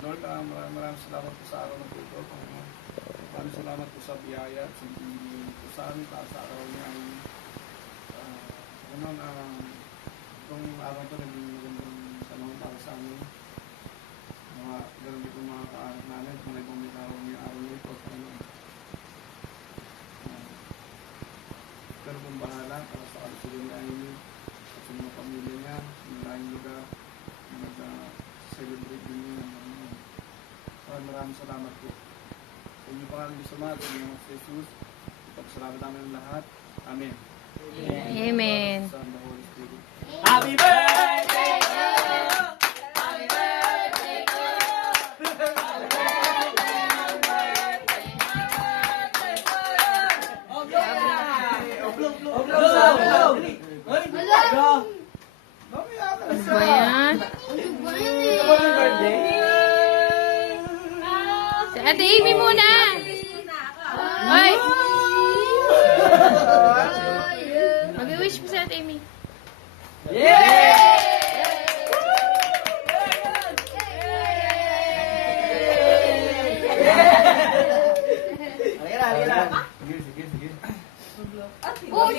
Lord, maraming salamat po sa araw na po ito, Panginoon. Maraming salamat po sa biyaya at sa binibigay po sa amin para sa araw niya ay itong araw ito naging magandang panahon para sa amin. Ganun din po mga kaanak namin kung nagpumit araw niya ito, Panginoon. Pero kung bahala para sa kalusugan niya at sa mga pamilya niya, sa maraming lugar, nag-celebrate din niya. Maraming salamat po. Sa inyo pangalan sa mga sa inyo sa Jesus, ipagsalamat namin ang lahat. Amen. Amen. Happy birthday to you! Happy birthday to you! Happy birthday to you! Oblong sa oblong! Ano ba yan? Si Ate Amy muna! Hoy! Mag-wish mo sa Ate Amy. Yeah! Sige, sige, sige. Oh,